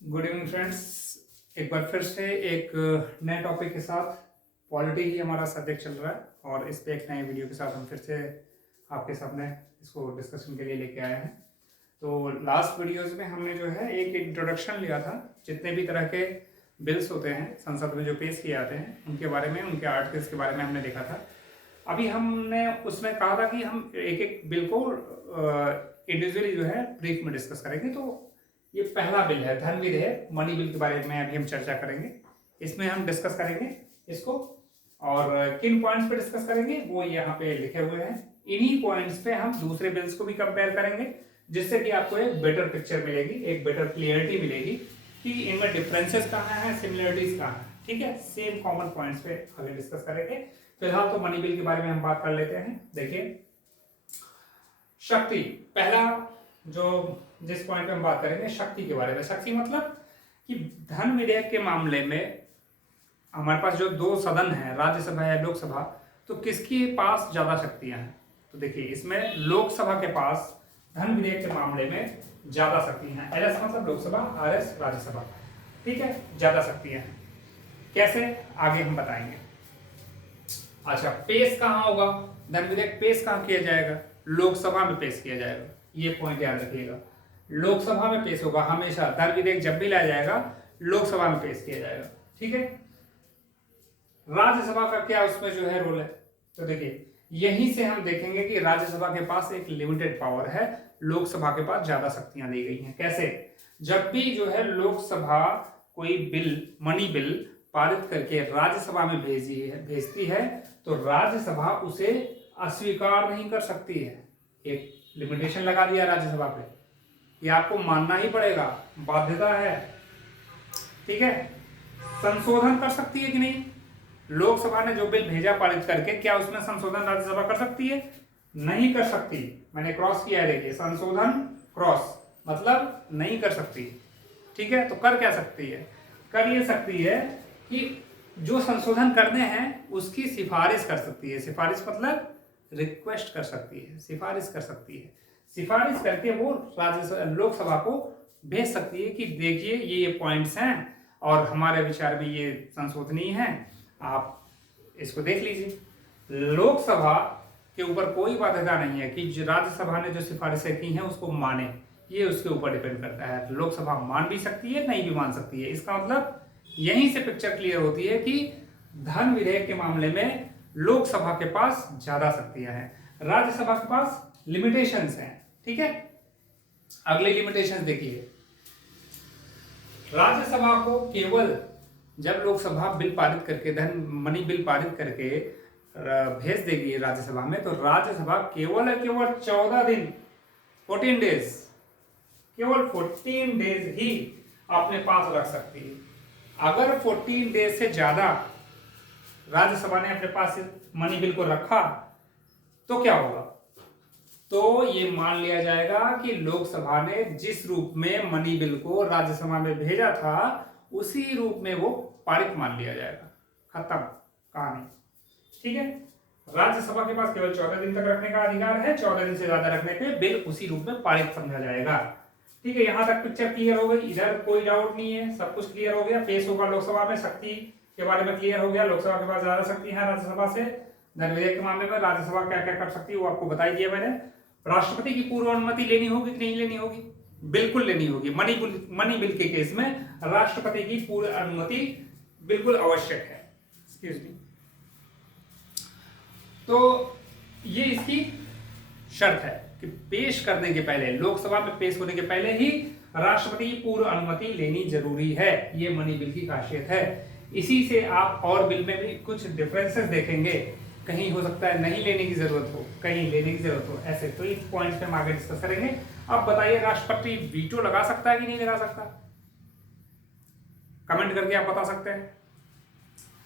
Good evening friends. एक बार फिर से एक नए टॉपिक के साथ पॉलिटी ही हमारा सब्जेक्ट चल रहा है और इस पे एक नए वीडियो के साथ हम फिर से आपके सामने इसको डिस्कशन के लिए लेके आए हैं। तो लास्ट वीडियोस में हमने जो है एक इंट्रोडक्शन लिया था, जितने भी तरह के बिल्स होते हैं संसद में जो पेश किए जाते हैं उनके बारे में, उनके आर्टिकल्स के बारे में हमने देखा था। अभी हमने उसमें कहा था कि हम एक एक बिल को इंडिविजुअली जो है ब्रीफ में डिस्कस करेंगे। तो ये पहला बिल है धन विधेयक, मनी बिल के बारे में अभी हम चर्चा करेंगे। इसमें हम डिस्कस करेंगे इसको, और किन पॉइंट्स पे डिस्कस करेंगे वो यहाँ पे लिखे हुए हैं। इन्हीं पॉइंट्स पे हम दूसरे बिल्स को भी कंपेयर करेंगे, जिससे कि आपको एक बेटर पिक्चर मिलेगी, एक बेटर क्लियरिटी मिलेगी कि इनमें डिफरेंसेस कहाँ हैं, सिमिलरिटीज कहाँ हैं। ठीक है, सेम कॉमन पॉइंट्स पे आगे डिस्कस करेंगे। फिलहाल तो मनी बिल के बारे में हम बात कर लेते हैं। देखिए, शक्ति पहला जो जिस पॉइंट पे हम बात करेंगे शक्ति के बारे में। शक्ति मतलब कि धन विधेयक के मामले में हमारे पास जो दो सदन है, राज्यसभा या लोकसभा, तो किसके पास ज्यादा शक्तियां हैं। तो देखिए, इसमें लोकसभा के पास धन विधेयक के मामले में ज्यादा शक्तियां हैं। एलएस मतलब लोकसभा, आरएस राज्यसभा। ठीक है, ज्यादा शक्तियां हैं। कैसे, आगे हम बताएंगे। अच्छा, पेश कहाँ होगा धन विधेयक? पेश कहाँ किया जाएगा? लोकसभा में पेश किया जाएगा। ये पॉइंट याद रखिएगा, लोकसभा में पेश होगा हमेशा। धन विधेयक जब भी लाया जाएगा लोकसभा में पेश किया जाएगा। ठीक है, राज्यसभा का क्या उसमें जो है रोल है? तो देखिए, यहीं से हम देखेंगे कि राज्यसभा के पास एक लिमिटेड पावर है, लोकसभा के पास ज्यादा शक्तियां दी गई हैं। कैसे? जब भी जो है लोकसभा कोई बिल, मनी बिल पारित करके राज्यसभा में भेजती है तो राज्यसभा उसे अस्वीकार नहीं कर सकती है। एक लिमिटेशन लगा दिया राज्यसभा पे, ये आपको मानना ही पड़ेगा, बाध्यता है। ठीक है, संशोधन कर सकती है कि नहीं? लोकसभा ने जो बिल भेजा पारित करके, क्या उसमें संशोधन राज्यसभा कर सकती है? नहीं कर सकती। मैंने क्रॉस किया है, देखिए, संशोधन क्रॉस मतलब नहीं कर सकती। ठीक है, तो कर क्या सकती है? कर ये सकती है कि जो संशोधन करने हैं उसकी सिफारिश कर सकती है। सिफारिश मतलब रिक्वेस्ट कर सकती है, सिफारिश कर सकती है। सिफारिश करके वो लोकसभा को भेज सकती है कि देखिए ये पॉइंट्स हैं और हमारे विचार में ये संशोधनीय है, आप इसको देख लीजिए। लोकसभा के ऊपर कोई बाध्यता नहीं है कि राज्यसभा ने जो सिफारिशें की हैं उसको माने, ये उसके ऊपर डिपेंड करता है। लोकसभा मान भी सकती है, नहीं भी मान सकती है। इसका मतलब यहीं से पिक्चर क्लियर होती है कि धन विधेयक के मामले में लोकसभा के पास ज्यादा शक्तियां हैं, राज्यसभा के पास लिमिटेशंस हैं। ठीक है, अगले लिमिटेशंस देखिए। राज्यसभा को केवल जब लोकसभा बिल पारित करके, धन मनी बिल पारित करके भेज देगी राज्यसभा में, तो राज्यसभा केवल 14 दिन, 14 डेज, केवल 14 डेज ही अपने पास रख सकती है। अगर 14 डेज से ज्यादा राज्यसभा ने अपने पास मनी बिल को रखा तो क्या होगा? तो ये मान लिया जाएगा कि लोकसभा ने जिस रूप में मनी बिल को राज्यसभा में भेजा था उसी रूप में वो पारित मान लिया जाएगा। खत्म कहानी। ठीक है, राज्यसभा के पास केवल 14 दिन तक रखने का अधिकार है। 14 दिन से ज्यादा रखने पे बिल उसी रूप में पारित समझा जाएगा। ठीक है, यहां तक पिक्चर क्लियर हो गई, इधर कोई डाउट नहीं है, सब कुछ क्लियर हो गया। पेश होगा लोकसभा में, शक्ति के बारे में क्लियर हो गया, लोकसभा के पास ज्यादा शक्ति है राज्यसभा से। धन विधेयक के मामले में राज्यसभा क्या क्या कर सकती है वो आपको बता दिया मैंने। राष्ट्रपति की पूर्व अनुमति लेनी होगी कि नहीं लेनी होगी? बिल्कुल लेनी होगी। मनी बिल के केस में राष्ट्रपति की पूर्व अनुमति बिल्कुल आवश्यक है। Excuse me. तो ये इसकी शर्त है कि पेश करने के पहले, लोकसभा में पेश होने के पहले ही राष्ट्रपति की पूर्व अनुमति लेनी जरूरी है। ये मनी बिल की खासियत है। इसी से आप और बिल में भी कुछ डिफरेंसेस देखेंगे, कहीं हो सकता है नहीं लेने की जरूरत हो, कहीं लेने की जरूरत हो, ऐसे। तो इस पॉइंट्स पे हम आगे डिस्कस करेंगे। अब बताइए, राष्ट्रपति वीटो लगा सकता है कि नहीं लगा सकता? कमेंट करके आप बता सकते हैं।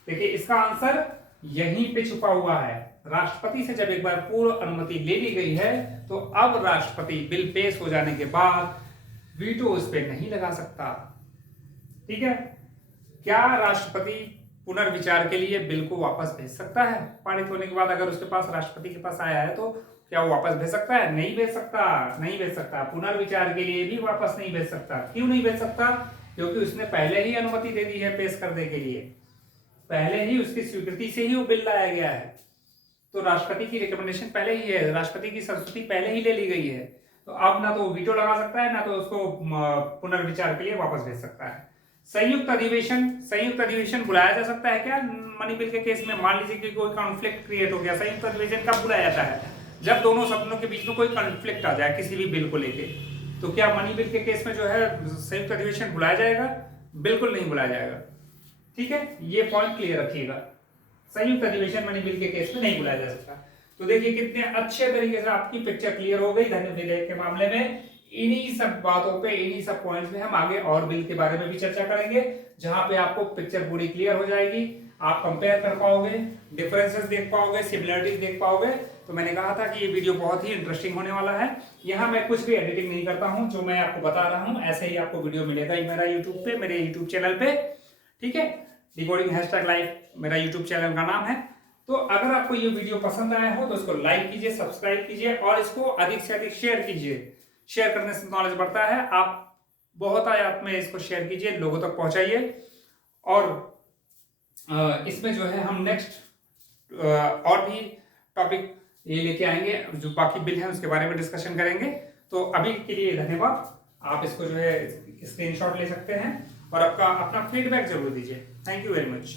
देखिए, इसका आंसर यहीं पे छुपा हुआ है। राष्ट्रपति से जब एक बार पूर्व अनुमति ले ली गई है तो अब राष्ट्रपति बिल पेश हो जाने के बाद वीटो उस पर नहीं लगा सकता। ठीक है, क्या राष्ट्रपति पुनर्विचार के लिए बिल को वापस भेज सकता है? पारित होने के बाद अगर उसके पास, राष्ट्रपति के पास आया है, तो क्या वो वापस भेज सकता है? नहीं भेज सकता, नहीं भेज सकता। पुनर्विचार के लिए भी वापस नहीं भेज सकता। क्यों नहीं भेज सकता? क्योंकि उसने पहले ही अनुमति दे दी है पेश करने के लिए, पहले ही उसकी स्वीकृति से ही वो बिल लाया गया है। तो राष्ट्रपति की रिकमेंडेशन पहले ही है, राष्ट्रपति की संस्तुति पहले ही ले ली गई है। तो अब ना तो वीटो लगा सकता है, ना तो उसको पुनर्विचार के लिए वापस भेज सकता है। संयुक्त अधिवेशन बुलाया जा सकता है क्या मनी बिल के केस में? मान लीजिए कि कोई कॉन्फ्लिक्ट क्रिएट हो गया, संयुक्त अधिवेशन कब बुलाया जाता है? जब दोनों सदनों के बीच में कोई कॉन्फ्लिक्ट आ जाए किसी भी बिल को लेके। तो क्या मनी बिल के केस में जो है संयुक्त अधिवेशन बुलाया जाएगा? बिल्कुल नहीं बुलाया जाएगा। ठीक है, ये पॉइंट क्लियर रखिएगा, संयुक्त अधिवेशन मनी बिल के केस में नहीं बुलाया जा सकता। तो देखिए कितने अच्छे तरीके से आपकी पिक्चर क्लियर हो गई धन्य विधेयक के मामले में। इन्हीं सब बातों पे, इन्हीं सब पॉइंट्स में हम आगे और बिल के बारे में भी चर्चा करेंगे, जहां पे आपको पिक्चर पूरी क्लियर हो जाएगी, आप कंपेयर कर पाओगे, डिफरेंसेस देख पाओगे, सिमिलरिटीज देख पाओगे। तो मैंने कहा था कि ये वीडियो बहुत ही इंटरेस्टिंग होने वाला है। यहाँ मैं कुछ भी एडिटिंग नहीं करता हूँ, जो मैं आपको बता रहा हूँ ऐसे ही आपको वीडियो मिलेगा ही मेरा यूट्यूब पे, मेरे यूट्यूब चैनल पे। ठीक है, डिकोडिंग #लाइव मेरा यूट्यूब चैनल का नाम है। तो अगर आपको ये वीडियो पसंद आया हो तो इसको लाइक कीजिए, सब्सक्राइब कीजिए और इसको अधिक से अधिक शेयर कीजिए। शेयर करने से नॉलेज बढ़ता है। आप बहुत आयात में इसको शेयर कीजिए, लोगों तक पहुंचाइए। और इसमें जो है हम नेक्स्ट और भी टॉपिक ये लेके आएंगे, जो बाकी बिल है उसके बारे में डिस्कशन करेंगे। तो अभी के लिए धन्यवाद। आप इसको जो है स्क्रीनशॉट ले सकते हैं और आपका अपना फीडबैक जरूर दीजिए। Thank you very much.